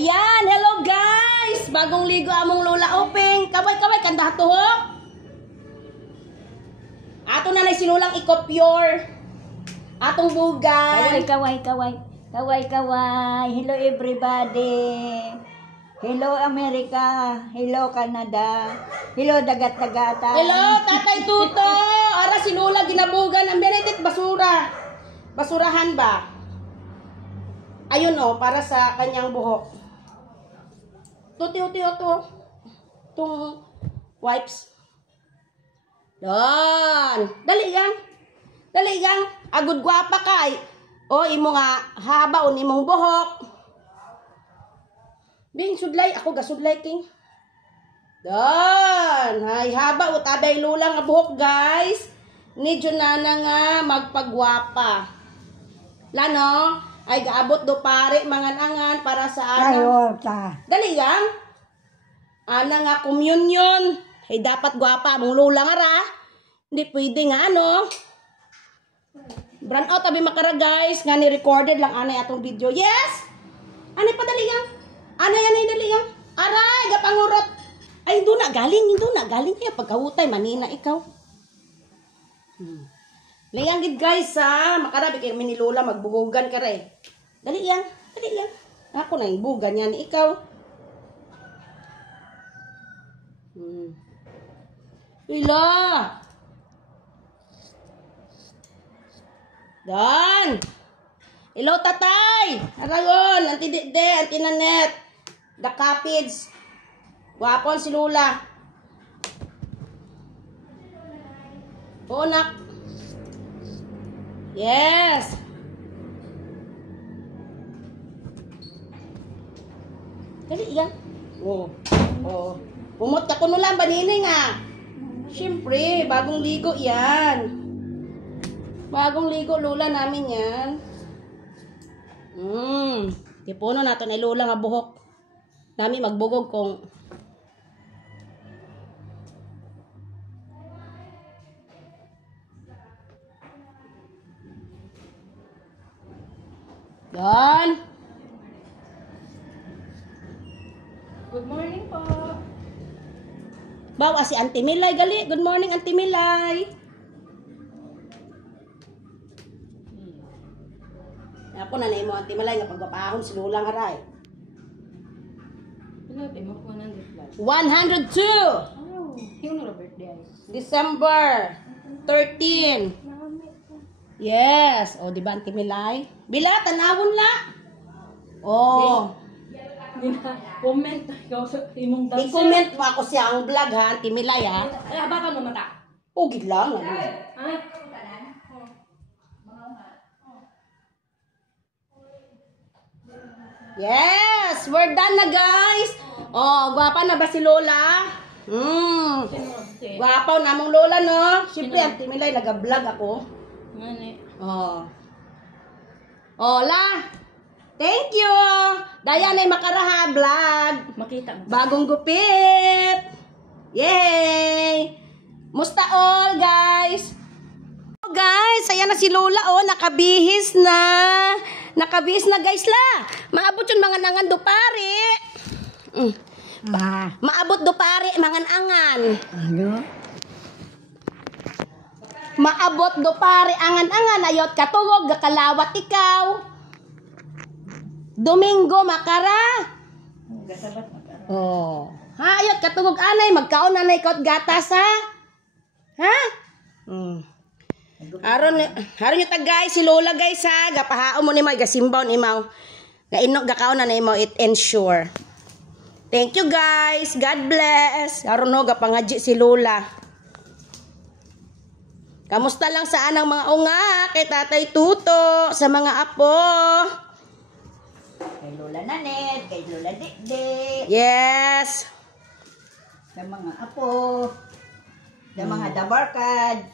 Ayan, hello guys! Bagong ligo among Lola Openg. Kaway-kaway, kanda to ho. Ato na sinulang i-copyor. Atong bugan. Kaway. Hello everybody. Hello America. Hello Canada. Hello dagat-dagatan. Hello, Tatay Tuto. Ara sinula ginabugan ang Benedict basura. Basurahan ba? Ayun oh, para sa kanyang buhok. Tuti. Tung wipes. Yan. Dali yang. Agud gwapa kay. O imo nga haba on imong buhok. Bing sudlay ako gasudlay king. Dan, hay haba ut aday lula nga buhok guys. Ni Junana nga magpagwapa. Lano, ay gaabot do pare mangan-angan para sa ana. Dali yang. Ana nga communion. Ay dapat gwapa mong lula nga ra. Hindi pwede nga ano. Brand out abi makara guys nga ni recorded lang anay atong video. Yes. Anay padali yang. Anay dali yang. Aray gapangurot. Ay hindi na galing kaya pagkahutay manina ikaw. Layang gid guys ha, makarabi kay ni Lola magbugugan ka ra eh. Dali yang. Ako na ibugan yan ikaw. Ila. Dan. Hello tatay. Arayon, anti Dede, anti Nanet. The Capids. Wapon si Lola. Oo nak. Yes. Dali yan. Oh. Pumot ka kuno lang banini nga. Siyempre, bagong ligo yan. Bagong ligo Lola namin yan. Tipuno nato na Lola nga buhok. Nami magbugog kung Yan. Good morning po. Bawa si Auntie Milay gali. Good morning Auntie Milay. Ako na mo Auntie Milay nga pagpapahon si Lola nga ray. 102. Oh, yung na birthday. December 13. Yes. O, di ba Auntie Milay? Bila, tanawon la. Oh. Comment ikaw sa imong dancer. I-comment mo ako siya ang vlog ha, Auntie Milay ha. Ay, habakan mo mata. Pugid lang. Ano? Ay. Yes! We're done na guys! Oh, gwapa na ba si Lola? Gwapaw namong Lola no? Siyempre, Auntie Milay, nag-vlog ako. Oh. Hola! Thank you! Dayan ay makaraha vlog. Makita mo. Bagong gupit! Yay! Musta all guys? Oh guys, ayan na si Lola oh, nakabihis na. Nakabihis na guys la. Maabot yun mga nangan do pare. Maabot do pare mangan angan. Ano? Maabot do pare angan-angan ayot katugog gakalawat ikaw. Domingo makara. Oh. Ha ayot katugog anay magkaon na ikaw gatas ha. Ha? Aron nyo ta guys si Lola guys ha gapahaon mo ni mo gasimbaw ni mo. Gainok gakaon na ni mo it ensure. Thank you guys. God bless. Aron no gapangadji si Lola. Kamusta lang saan ang mga unga kay Tatay Tuto sa mga apo? Kay Lola Nanet, kay Lola Dede. Yes. Sa mga apo. Sa mga dabarkad.